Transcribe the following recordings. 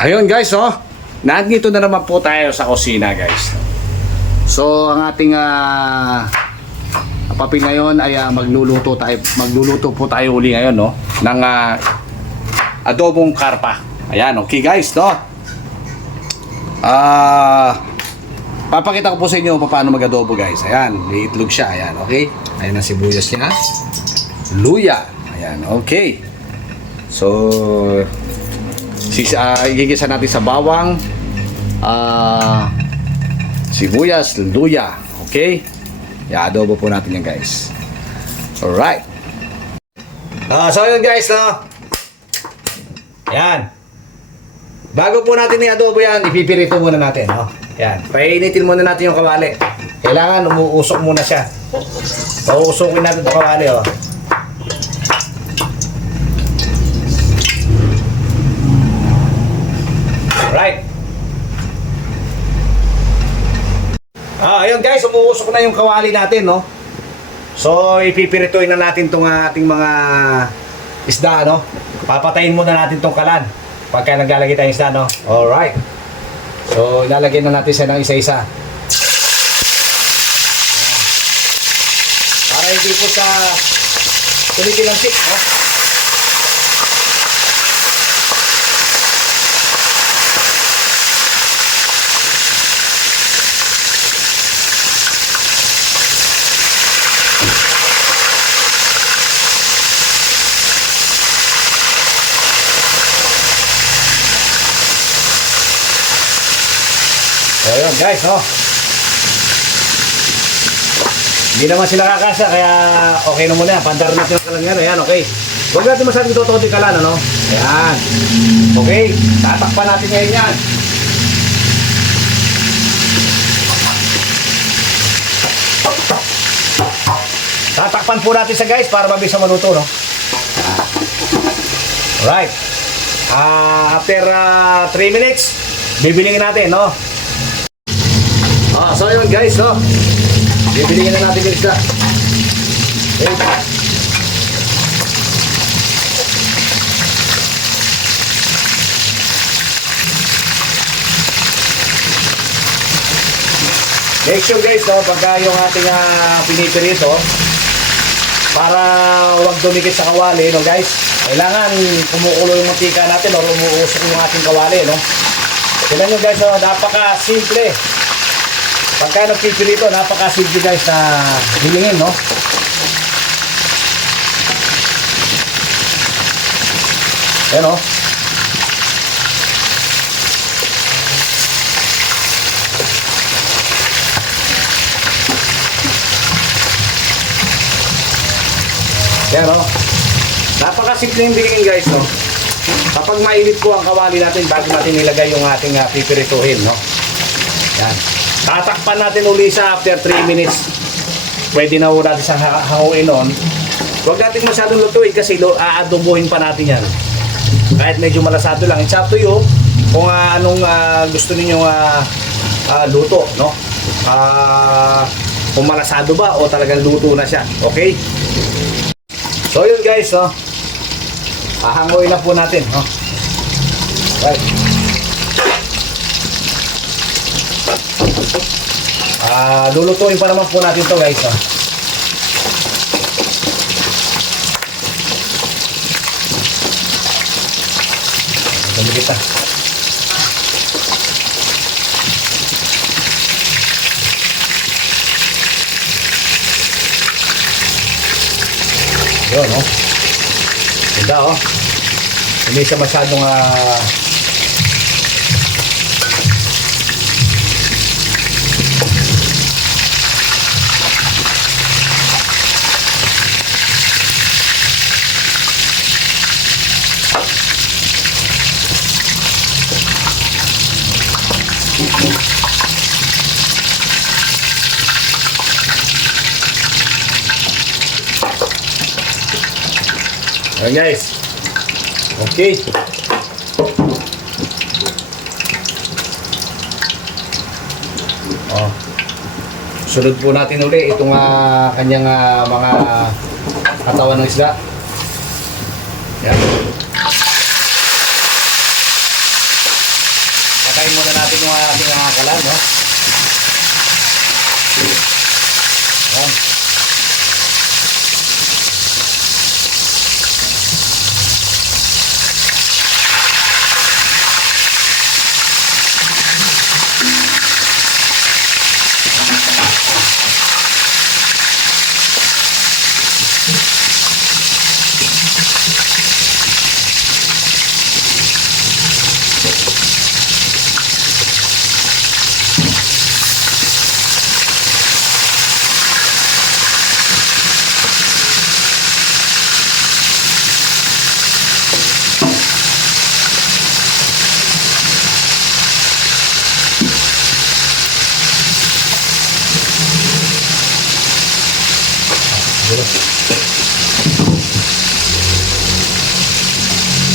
Ayun guys, oh. Nandito na naman po tayo sa kusina, guys. So, ang ating papel ngayon ay magluluto po tayo uli ngayon, no, ng adobong karpa. Ayan, okay guys, no. Papakita ko po sa inyo paano mag-adobo, guys. Ayan, may itlog siya, ayan, okay. Ayan ang sibuyas niya. Luya. Ayan, okay. So, igigisa natin sa bawang, sibuyas, luya. Okay? I-adobo po natin yan, guys. Alright. So yun, guys, no? Yan. Bago po natin i-adobo yan, ipipirito muna natin, no? Yan. Painitin muna natin yung kawali. Kailangan umuusok muna siya. Pauusokin natin yung kawali, oh. Right. Ayun guys, umuusok na yung kawali natin, no? So, ipipirituin na natin tong ating mga isda, no? Papatayin muna natin tong kalan pagka naglalagay tayong isda, no? Alright. So, ilalagay na natin siya ng isa-isa. Para hindi po sa tumikilansik, no? So yun guys, no? Hindi naman sila kakasa, kaya okay na muna yan. Pandar natin ang kalan yan. Ayan, okay. Huwag natin masyadong totoo yung kalan, ano? Ayan. Okay, tatakpan natin ngayon yan. Tatakpan po natin sa guys para mabilis na maluto, no? Alright. After 3 minutes, bibilingin natin, no? So yun guys, no? Bibilingin na natin yung isda. Okay. Make sure guys, no, pagka yung ating pinipirito, para huwag dumikit sa kawali, no guys, kailangan kumukulo yung mantika natin o umuusok yung ating kawali, no? Tignan nyo guys, no, napaka-simple. Pagka nagpipirito, napaka-simple guys na bilingin, no? Ayan, no? Ayan, no? Napaka-simple yung bilingin guys, no? Kapag mainit po ang kawali natin bago natin nilagay yung ating pipirituhin, no? Ayan. Tatakpan natin uli sa after 3 minutes. Pwede na ho natin sa hanguin nun. Huwag natin masyadong lutuin kasi aadobohin pa natin yan. Kahit medyo malasado lang. It's up to you kung anong gusto ninyong luto, no? Kung malasado ba o talagang luto na siya. Okay? So yun guys, no? Hahanguin na po natin, no? Right. Lulutuin pa naman po natin to guys, no? Dami kita. Yun, no? Ganda, oh. Hindi siya masyadong ayan guys. Okay. Sunod po natin uli itong kanyang mga katawan ng isda. Yan. yung ating kalan, no? Yan.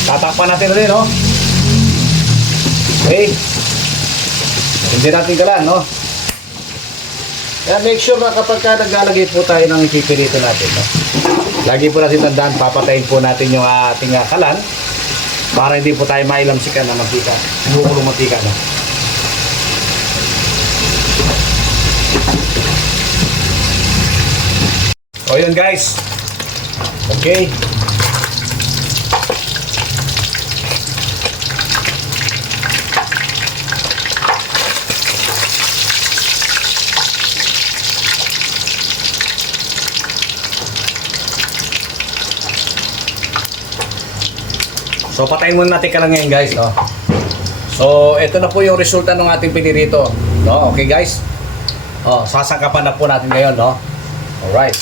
Tatakpan natin rin, no? Okay. Hindi natin kalan, no? Kaya make sure na kapag naglalagay po tayo ng ipipirito natin, no? Lagi po natin tandaan, papatayin po natin yung ating kalan para hindi po tayo mailamsikan ng mantika. Bumukulong mantika, no? O yun, guys. Okay. So patayin muna natin ka lang ngayon, guys, no? So ito na po yung resulta ng ating pinirito, no? Okay, guys. Oh, sasangkapan na po natin ngayon, no? Alright.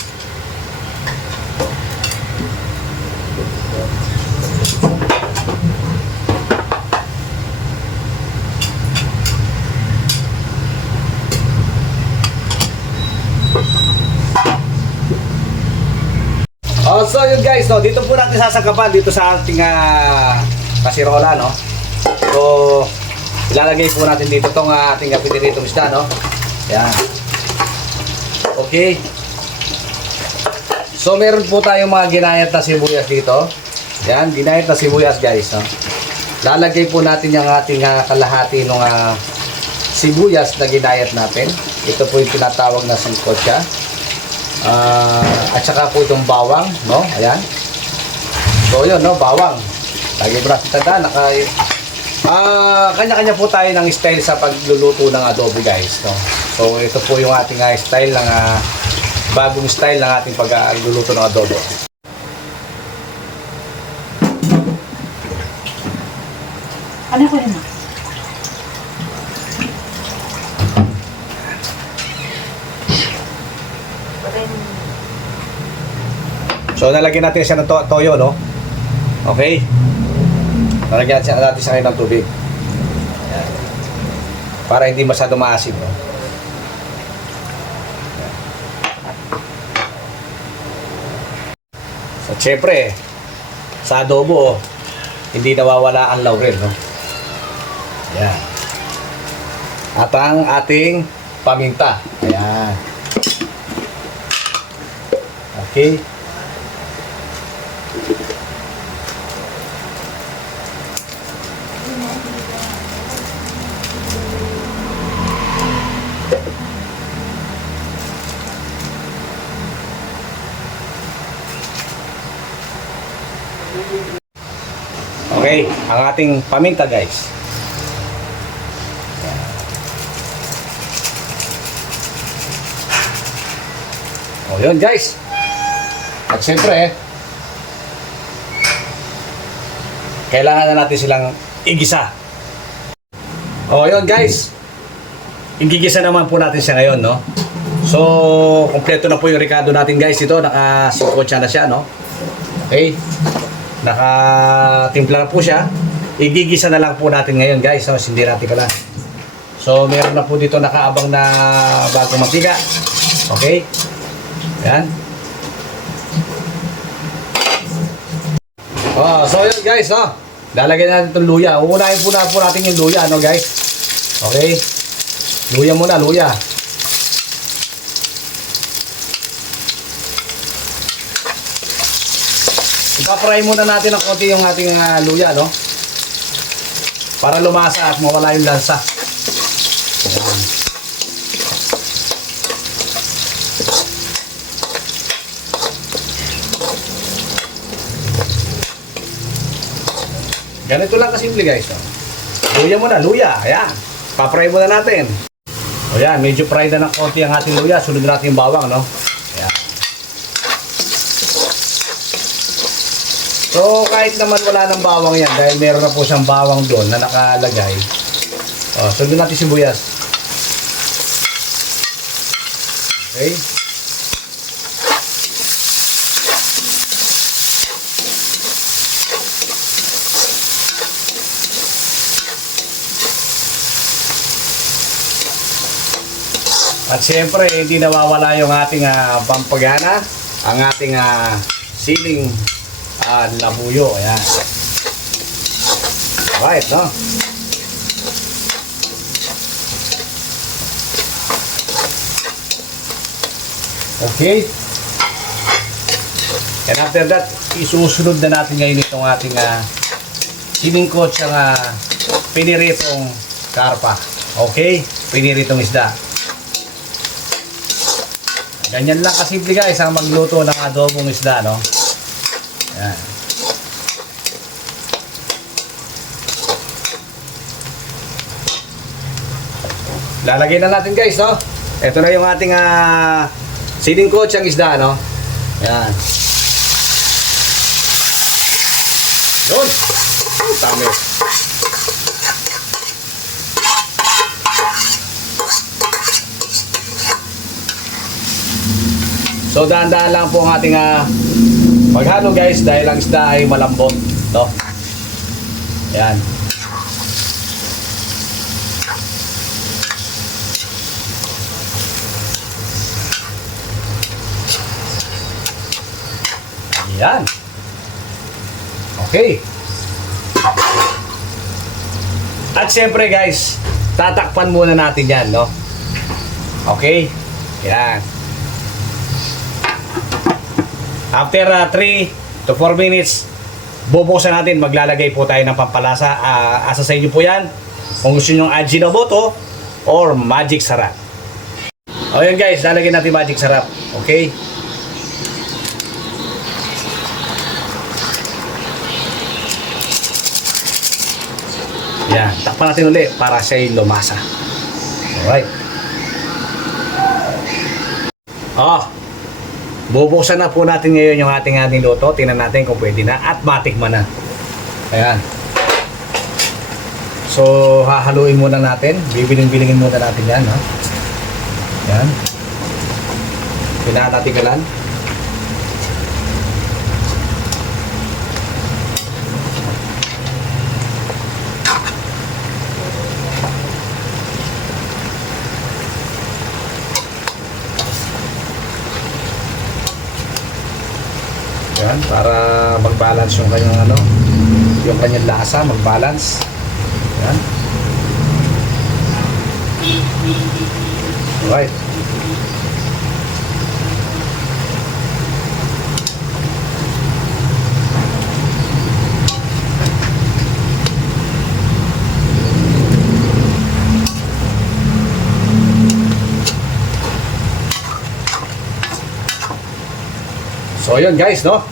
So yun, guys, no, dito po natin sasangkapan dito sa ating kasirola, no. So ilalagay po natin dito tong ating piniritong isda, no. Yan. Okay. So meron po tayong mga ginayat na sibuyas dito. Yan, ginayat na sibuyas, guys, no. Lalagay po natin yung ating kalahati ng sibuyas na ginayat natin. Ito po yung tinatawag na sangkotsa. At saka po itong bawang, no? Ayan. So yun, no, bawang. Lagi mo natin tanda, kanya-kanya po tayo ng style sa pagluluto ng adobo, guys, no? So ito po yung ating style ng bagong style ng ating pagluluto ng adobo. Ano ko yun? So nalagyan natin siya ng toyo, no? Okay. Nalagyan natin siya ng tubig. Ayan. Para hindi masyado maasim, no? So syempre, sa adobo, hindi nawawala ang laurel, no? Ayan. At ang ating paminta. Ayan. Okay. Okay, ang ating paminta, guys. O yun, guys. At siyempre, kailangan na natin silang igisa. O yun, guys. Igigisa naman po natin siya ngayon, no? So, kompleto na po yung ricado natin, guys. Ito, naka-singkotsa na siya, no? Okay. Nakatimpla na po siya. Igigisa na lang po natin ngayon, guys, no? Hindi natin pala. So meron na po dito nakaabang na bagong mantika. Okay. Yan. Oh, so yun, guys, no? Lalagyan natin itong luya. Uunahin po natin yung luya, no, guys? Okay. Luya muna, luya. Ipa-fry muna natin ng konti yung ating luya, no? Para lumasa at mawala yung lansa. Ganito lang kasimple guys. Oh. Luya muna, luya. Ayan. Pa-fry muna natin. O yan, medyo fry na ng konti ang ating luya. Sunod natin yung bawang, no? Ayan. So, kahit naman wala ng bawang yan, dahil meron na po siyang bawang doon na nakalagay. O, sunod natin sibuyas. Okay. At siyempre, hindi nawawala yung ating pampagana, ang ating siling labuyo. Ayan. Right, no? Okay. And after that, isusunod na natin ngayon itong ating siling kotse ang piniritong karpa. Okay? Piniritong isda. Ganyan lang kasimple guys ang magluto ng adobong isda, no? Yan. Lalagay na natin guys, no? Ito na yung ating siling kotse ang isda, no? Yan. Yun. Tama. So dahan-dahan lang po ang ating maghalo guys dahil ang isda ay malambot, no? Ayan. Ayan. Okay. At siyempre guys, tatakpan muna natin yan, no? Okay? Ayan. After 3 to 4 minutes, bubuksan natin, maglalagay po tayo ng pampalasa. Asa sa inyo po yan. Kung gusto nyo Ajinomoto or Magic Sarap. O yan guys, lalagyan natin Magic Sarap. Okay? Yan, takpan natin ulit para siya lumasa. Alright. Bubuksan na po natin ngayon yung ating niluto. Tingnan natin kung pwede na at matikman na. Ayan. So, hahaluin muna natin. Bibiling-bilingin muna natin yan. Ha? Ayan. Pinatatigalan. Yan, para mag-balance yung kanyang yung kanyang lasa, mag-balance. Yan. Alright. So yun guys, no?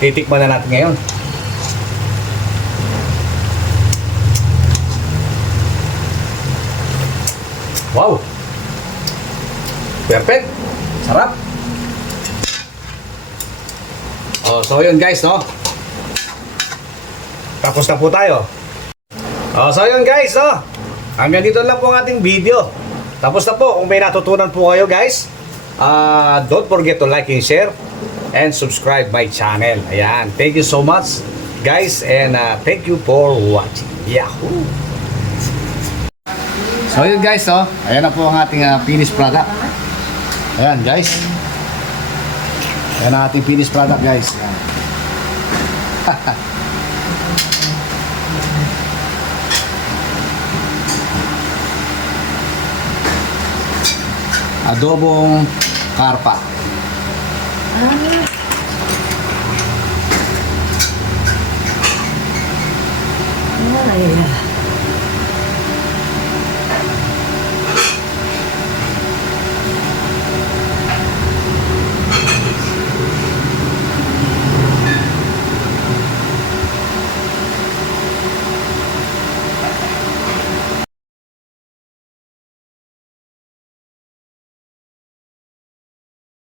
Titikman na natin ngayon. Wow! Perfect! Sarap! Oh, so yun guys, no? Tapos na po tayo. Oh, so yun guys, no? Hanggang dito lang po ang ating video. Tapos na po. Kung may natutunan po kayo guys, don't forget to like and share and subscribe my channel. Ayan. Thank you so much guys and thank you for watching. Yahoo! So yun guys, oh. Ayan na po ang ating finished product. Ayan guys. Ayan ang ating finished product guys. Adobong karpa. Ay.